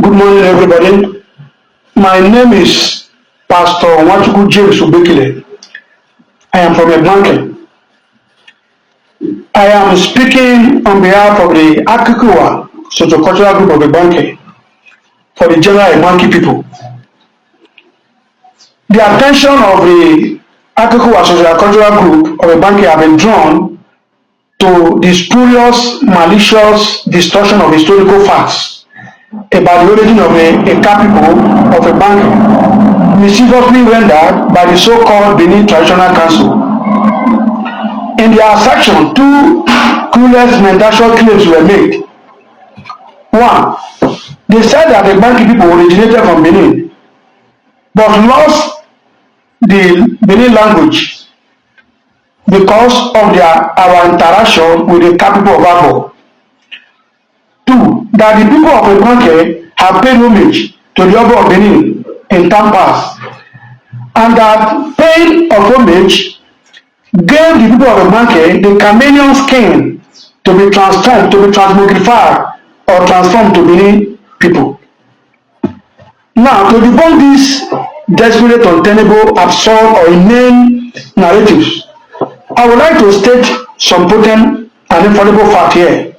Good morning, everybody. My name is Pastor Wachuku James Ubekile. I am from Igbanke. I am speaking on behalf of the Akikuwa Sociocultural Group of Igbanke for the general Igbanke people. The attention of the Akikuwa Sociocultural Group of Igbanke have been drawn to the spurious, malicious distortion of historical facts about the origin of the Eka people of Igbanke, mischievously rendered by the so-called Bini Traditional Council. In their section, two clueless mendacious claims were made. One, they said that the Igbanke people originated from Benin, but lost the Benin language because of our interaction with the capital of Abo. Two, that the people of Igbanke have paid homage to the Oba of Benin in time past, and that paying of homage gave the people of Igbanke the chameleon skin to be transformed, to be transmogrified or transformed to Benin people. Now, to debunk these desperate, untenable, absurd, or inane narratives, I would like to state some potent and infallible fact here.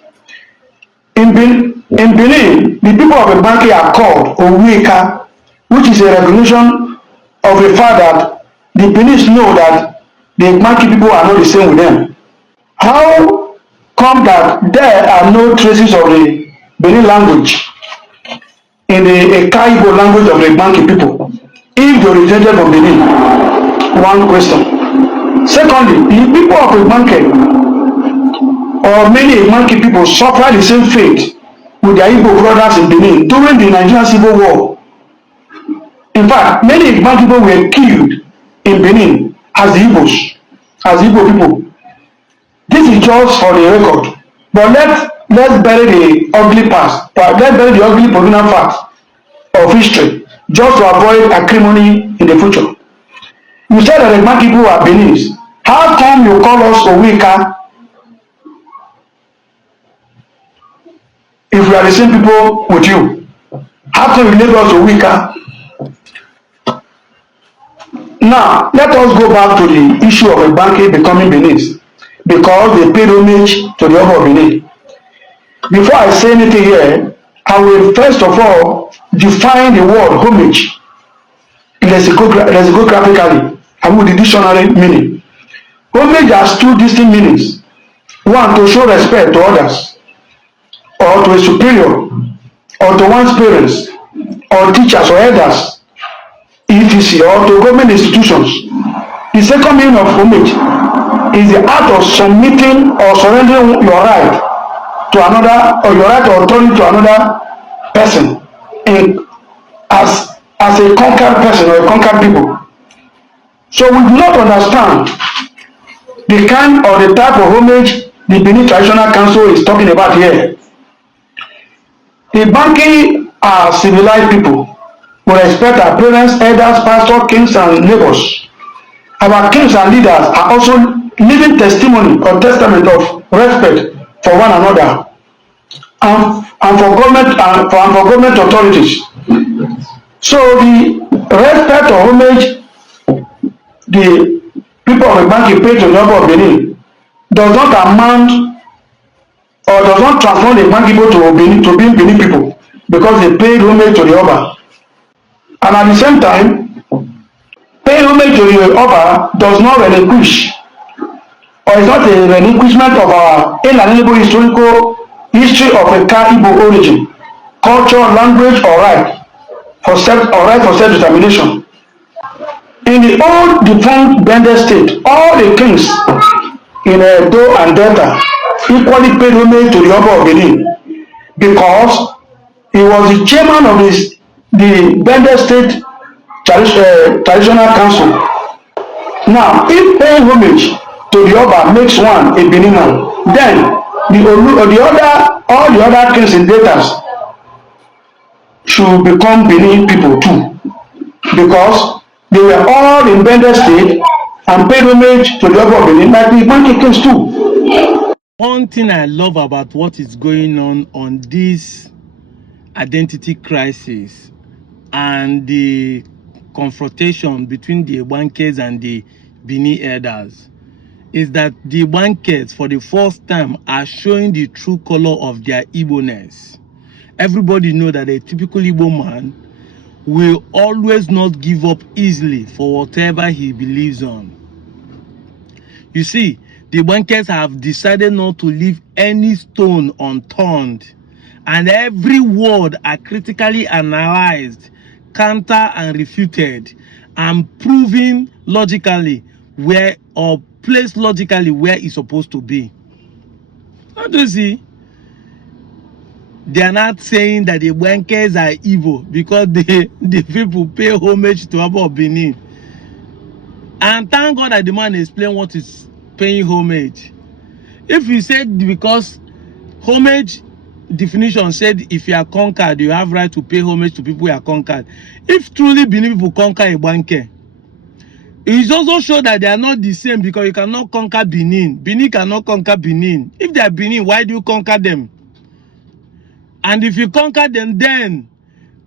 In Benin, the people of Igbanke are called Oweka, which is a recognition of the fact that the Benis know that the Igbanke people are not the same with them. How come that there are no traces of the Benin language in the Eka language of the Igbanke people if they originated from Benin? One question. Secondly, the people of Igbanke or many Igbanke people suffer the same fate with their Igbo brothers in Benin during the Nigerian Civil War. In fact, many Igbanke people were killed in Benin as the Igbo people. This is just for the record. But let's bury the ugly past. Let's bury the ugly provisional facts of history just to avoid acrimony in the future. You said that Igbanke people are Benin's. How come you call us Oweka if we are the same people with you? How come you label us Oweka? Now, let us go back to the issue of Igbanke becoming Benin's because they paid homage to the Oba of Benin. Before I say anything here, I will first of all define the word homage lexicographically and with the dictionary meaning. Homage has two distinct meanings. One, to show respect to others, or to a superior, or to one's parents, or teachers or elders, etc., or to government institutions. The second meaning of homage is the act of submitting or surrendering your right to another, or your right or authority to another person as a conquered person or a conquered people. So we do not understand the kind or the type of homage the Bini Traditional Council is talking about here. The Igbanke are civilized people. We respect our parents, elders, pastors, kings, and neighbors. Our kings and leaders are also living testimony or testament of respect for one another and for government authorities. So the respect or homage the people of Igbanke pay to the Oba of Benin does not amount or does not transform the Igbanke people to being Benin people because they paid homage to the Oba. And at the same time, paying homage to the Oba does not relinquish or is not a relinquishment of our inalienable history of a Igbo origin, culture, language, or right for self-determination. In the old defunct Bende state, all the kings in Edo and Delta equally paid homage to the Oba of Benin because he was the chairman of the Bende State Traditional Council. Now, if paying homage to the Oba makes one a Beninian, then all the other kings in Delta should become Benin people too, because they were all in Bende State and paid homage to the Oba of Benin like the Igbanke kings too. One thing I love about what is going on this identity crisis and the confrontation between the Igbankes and the Bini elders is that the Igbankes for the first time are showing the true color of their Igbo-ness. Everybody know that a typical Igbo man will always not give up easily for whatever he believes on. You see, the Igbankes have decided not to leave any stone unturned, and every word are critically analyzed, counter and refuted, and proven logically where or placed logically where it's supposed to be. How do you see? They are not saying that the Igbankes are evil because the people pay homage to Abba Bini. And thank God that the man explained what is paying homage. If you said because homage definition said if you are conquered, you have right to pay homage to people you are conquered. If truly Bini people conquer Igbanke, it also shows that they are not the same because you cannot conquer Benin. Benin cannot conquer Benin. If they are Benin, why do you conquer them? And if you conquer them, then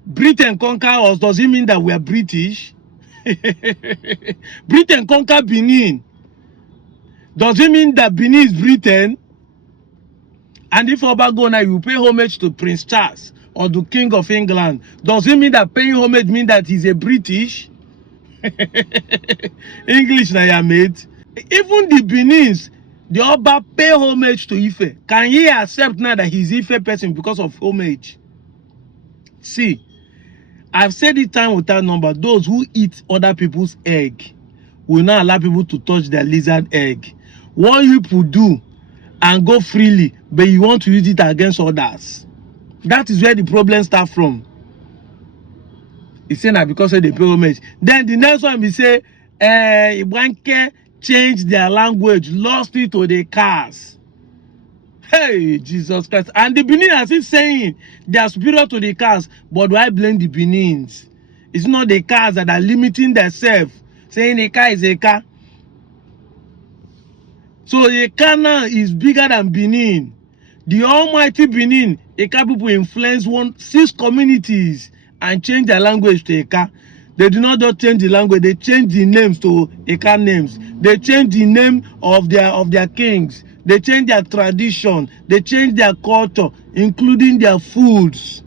Britain conquer us, does it mean that we are British? Britain conquer Benin. Does it mean that Benin is Britain? And if Oba go now, you pay homage to Prince Charles or the King of England. Does it mean that paying homage means that he's a British? English na ya mate. Even the Benins, the Oba pay homage to Ife. Can he accept now that he's Ife person because of homage? See, I've said it time without number. Those who eat other people's egg will not allow people to touch their lizard egg. What you people do and go freely, but you want to use it against others. That is where the problem starts from. He saying that because they pay homage. Then the next one we say, Igbanke changed their language, lost it to the cars. Hey, Jesus Christ. And the Benin is saying they are superior to the cars, but do I blame the Benins? It's not the cars that are limiting themselves, saying a car is a car. So a car now is bigger than Benin. The almighty Benin, Eka people influence 6 communities and change their language to Eka. They do not just change the language, they change the names to Eka names. They change the name of their kings. They change their tradition. They change their culture, including their foods,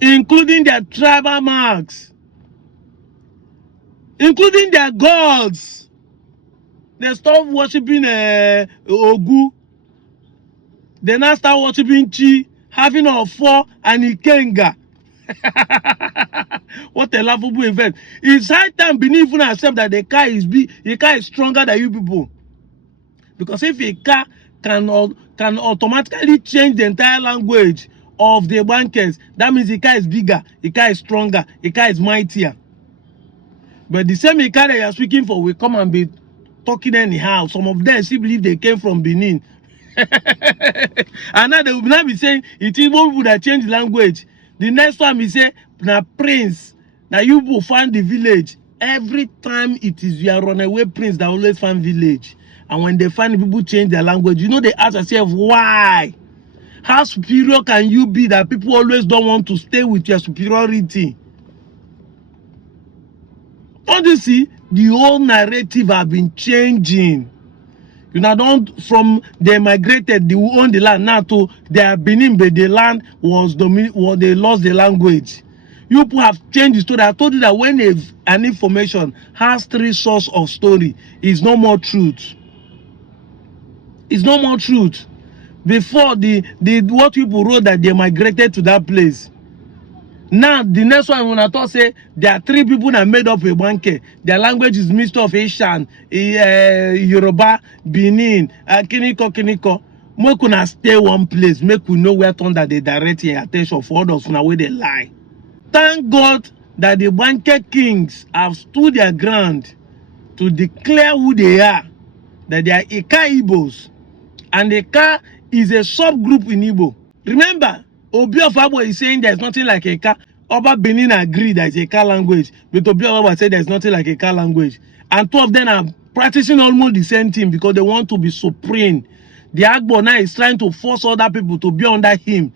including their tribal marks, including their gods. They stop worshiping Ogu. They now start worshiping Chi, having Ofo and Ikenga. What a laughable event. It's high time Benin even accept that the car is stronger than you people. Because if a car can automatically change the entire language of the Igbankes, that means the car is bigger, the car is stronger, the car is mightier. But the same car that you are speaking for will come and be talking anyhow. Some of them still believe they came from Benin. And now they will not be saying it is more people that change language. The next time he say, now prince, now you will find the village. Every time it is your runaway prince that always find village. And when they find people change their language, you know they ask themselves, why? How superior can you be that people always don't want to stay with your superiority? Don't you see? The whole narrative have been changing. You know, don't from they migrated, they own the land now to their Benin, but the land was they lost the language. You people have changed the story. I told you that when an information has 3 sources of story, it's no more truth. It's no more truth. Before the what people wrote that they migrated to that place. Now the next one when I thought say there are 3 people that made up Igbanke. Their language is mixed of Asian, Yoruba, Benin, Kiniko. Make una stay one place. Make we know where turn that they direct your attention for others now where they lie. Thank God that the Igbanke kings have stood their ground to declare who they are. That they are Eka Igbos. And Eka is a subgroup in Igbo. Remember, Obi of Abo is saying there's nothing like Eka. Oba Benin agreed that it's Eka language. But Obi of Abo said there's nothing like Eka language. And 2 of them are practicing almost the same thing because they want to be supreme. The Agbo now is trying to force other people to be under him.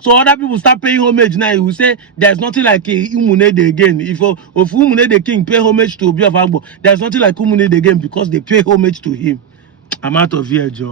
So other people start paying homage now. He will say there's nothing like Umunede again. If Umunede king pay homage to Obi of Agbo, there's nothing like Umunede again because they pay homage to him. I'm out of here, Joe.